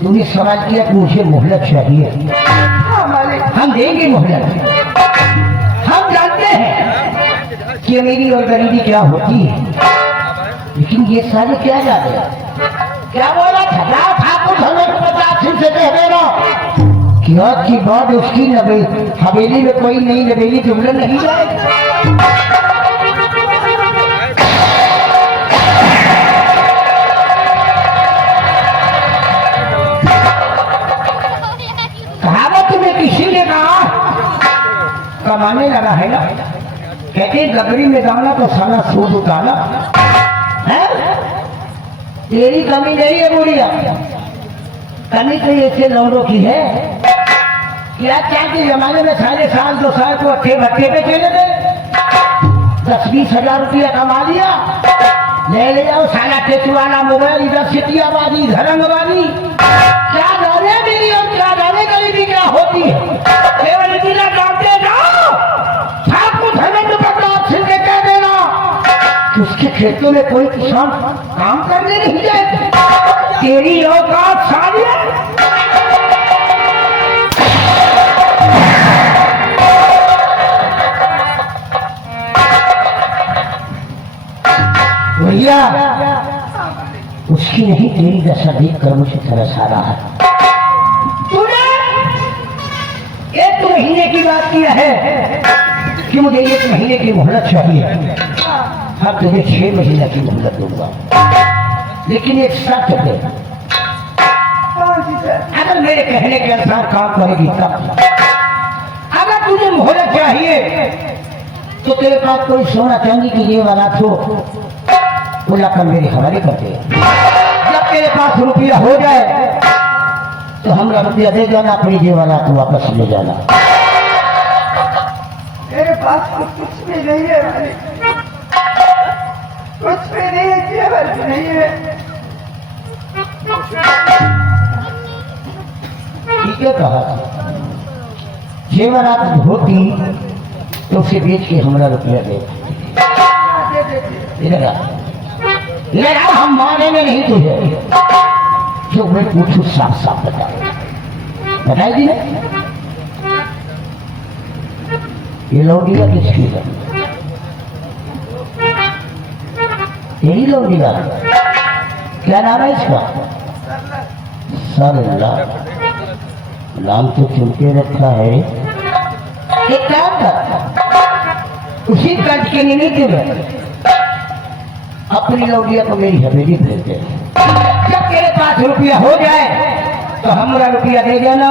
तूने सवाल किया कि मुझे मोहलत चाहिए, हम देंगे मोहलत। हम जानते हैं कि अमीरी और गरीबी क्या होती है, लेकिन ये सारे क्या जाते हैं? क्या बोला था कुछ हमें 50 से दे देना कि आज की बात उसकी हवेली में कोई नई नवेली जुमला नहीं जाएगी। किसी ने कहा कमाने लगा है ना, कहते गगरी में दाना तो साला सूद उताना है। तेरी कमी नहीं है बुढ़िया, कमी तो ऐसे लौड़ों की है। क्या के जमाने में सारे साल 2 साल को अट्ठे भट्टे पे चले गए, 10-20 हजार रुपया कमा लिया, ले जाओ साला टेच वाला मोबाइल, इधर सिटियाबाजी धरंगबाजी। क्या जाने मेरी और क्या जाने गरीबी क्या होती है। केवल इतना जानते जाओ, सब कुछ हमें तो पता छिलके कह देना कि उसके खेतों में कोई किसान काम करने नहीं जाए। तेरी औकात सारी भैया, उसकी नहीं तेरी दशा देख कर मुझे तरस आ रहा है। तूने 1 महीने की बात किया है कि मुझे 1 महीने की मोहलत चाहिए, अब तुझे 6 महीने की मोहलत दूंगा, लेकिन एक शर्त है, अगर मेरे कहने के अनुसार काम करेगी तब। अगर तुझे मोहलत चाहिए तो तेरे पास कोई सोना चांदी की ये वाला हो बोला कर मेरे हवाले कर दे। जब तेरे पास रुपया हो जाए तो हमरा रुपया दे जाना, अपनी जेब वाला तो वापस ले जाना। मेरे पास कुछ भी नहीं है, कुछ भी नहीं है, जेवर भी नहीं है। ठीक है कहा, जेवरात धोती तो उसे बेच के हमरा रुपया दे। इधर हम मानेंगे नहीं तुझे, जो मैं पूछू साफ साफ बताई दी। ये लौटिया किसकी है? यही लौटिया। क्या नाम है इसका? सरला। नाम तो चुनके रखा है। एक काम कर, उसी कर्ज के निमित्त में अपनी लौटिया को मेरी हवेली भेज दे। जब तेरे पास रुपया हो जाए तो हमारा रुपया दे जाना,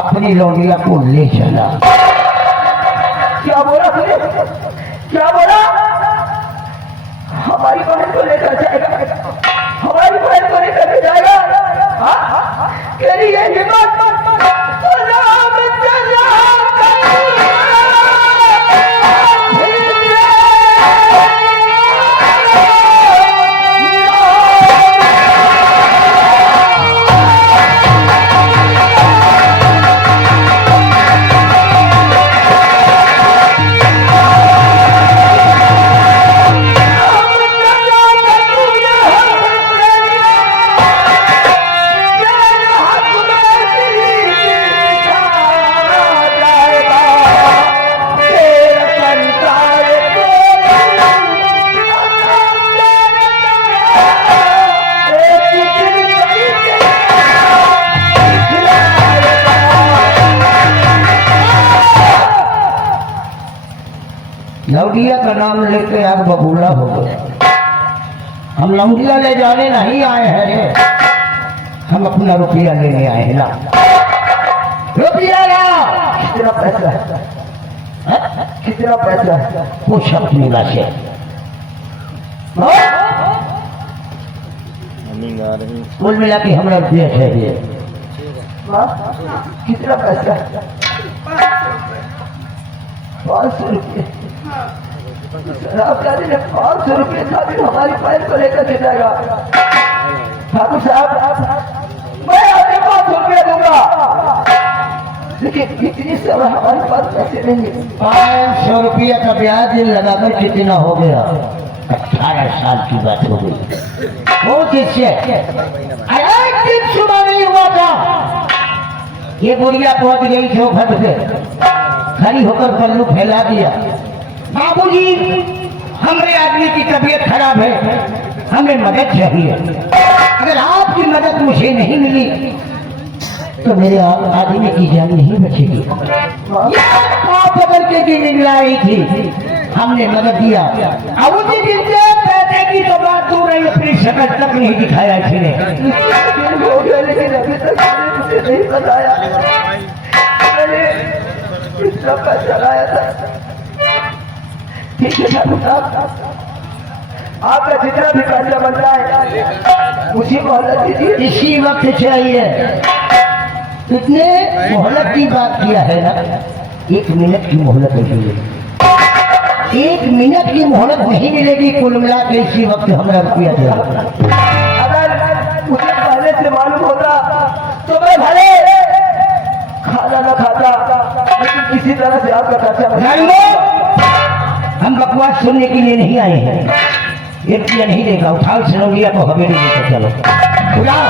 अपनी लौटिया को ले जाना। क्या बोला तुझे? क्या बोला? हमारी बहन को लेकर जाएगा, हमारी बहन को लेकर जाएगा। तेरी ये हिम्मत लौटिया का नाम लेके आग बबूला हो गया। हम लौटिया ले जाने नहीं आए हैं, हम अपना रुपया लेने आए हैं। ना रुपया ला। कितना पैसा है? कितना पैसा है? पूछ अपनी बात से। कुल मिला के हमारा रुपया चाहिए। कितना पैसा है? 500 रुपये। शराबकारी ने 500 रुपये का भी हमारी पैर को लेकर के जाएगा। ठाकुर साहब, मैं आपके 500 रुपये दूंगा, लेकिन इतनी समय हमारे पास पैसे नहीं है। 500 रुपया का ब्याज लगाकर कितना हो गया? 18 साल की बात हो गई। वो जिससे एक दिन सुबह नहीं हुआ था, ये बुढ़िया पहुंच गई थी घर से, खड़ी होकर पल्लू फैला दिया, बाबूजी हमारे आदमी की तबीयत खराब है, हमें मदद चाहिए। अगर आपकी मदद मुझे नहीं मिली तो मेरे आदमी की जान नहीं बचेगी। पकड़ के भी निगलाई थी, हमने मदद दिया। अब उसी दिन से पैसे की तो बात दूर रही, अपनी शक्ल तक नहीं दिखाया इसने। हो गया लेकिन अभी तक मुझे नहीं बताया। मैंने इतना पैसा लाया था। ठीक है ठाकुर साहब, आपका जितना भी पैसा बनता है उसी मोहलत दीजिए। इसी वक्त चाहिए। कितने मोहलत की बात किया है ना, 1 मिनट की मोहलत मिलेगी। 1 मिनट की मोहलत नहीं मिलेगी, कुल मिला के इसी वक्त हमारा रुपया देगा। अगर मुझे पहले से मालूम होता तो मैं भले खाना न खाता, लेकिन किसी तरह से आपका पैसा हम बकवास सुनने के लिए नहीं आए हैं। 1 रुपया नहीं देगा, उठाओ सुनोगिया तो हमें नहीं देगा। चलो उठाओ।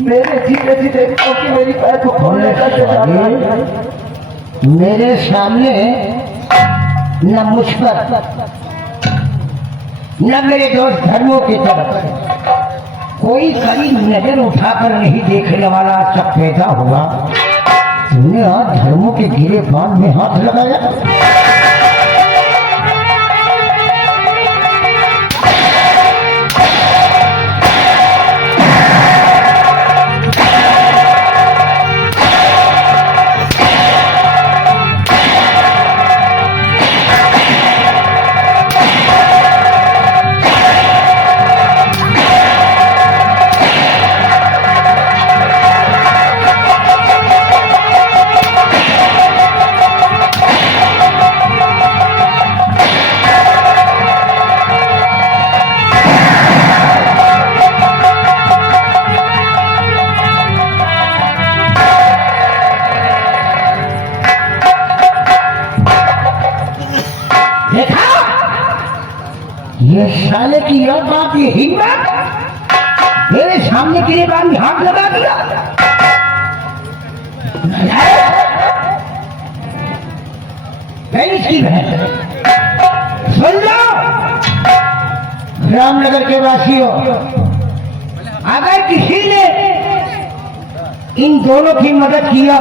मेरे जीते जीते क्योंकि मेरी पैर को खोलने का मेरे सामने न मुझ पर न मेरे दोस्त धर्मों की तरफ कोई करीब नजर उठाकर नहीं देखने वाला सब पैदा हुआ। तुमने आज धर्मों के गिरे बांध में हाथ लगाया। ये साले की यह बात, ये हिम्मत मेरे सामने गिरे बांध में हाथ लगा दिया। इसकी बहन सुन लो, रामनगर के वासियों, अगर किसी ने इन दोनों की मदद किया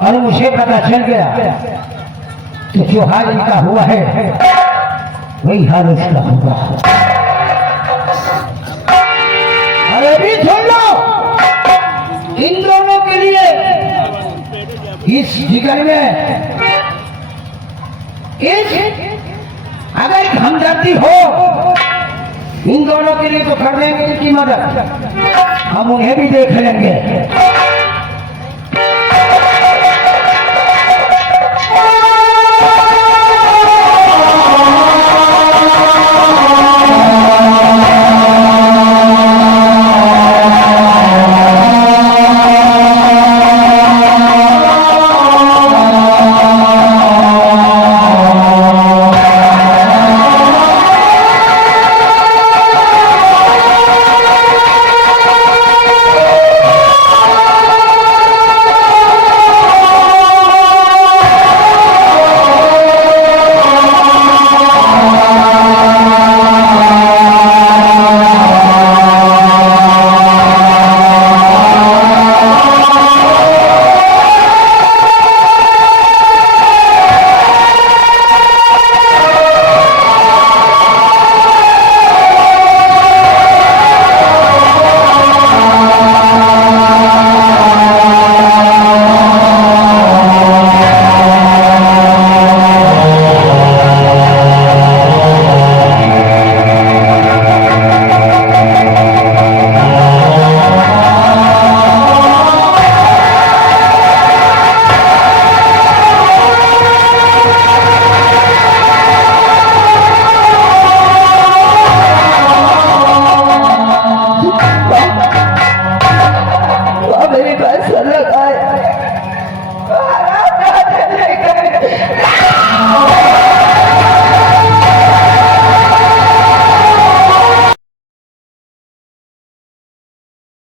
और मुझे पता चल गया तो जो हाल इनका हुआ है वही हाल उसका होगा। अरे भी सुन लो, इन दोनों के लिए इस जिगर में इस अगर हमदर्दी हो, इन दोनों के लिए तो कर देंगे इनकी मदद, हम उन्हें भी देख लेंगे।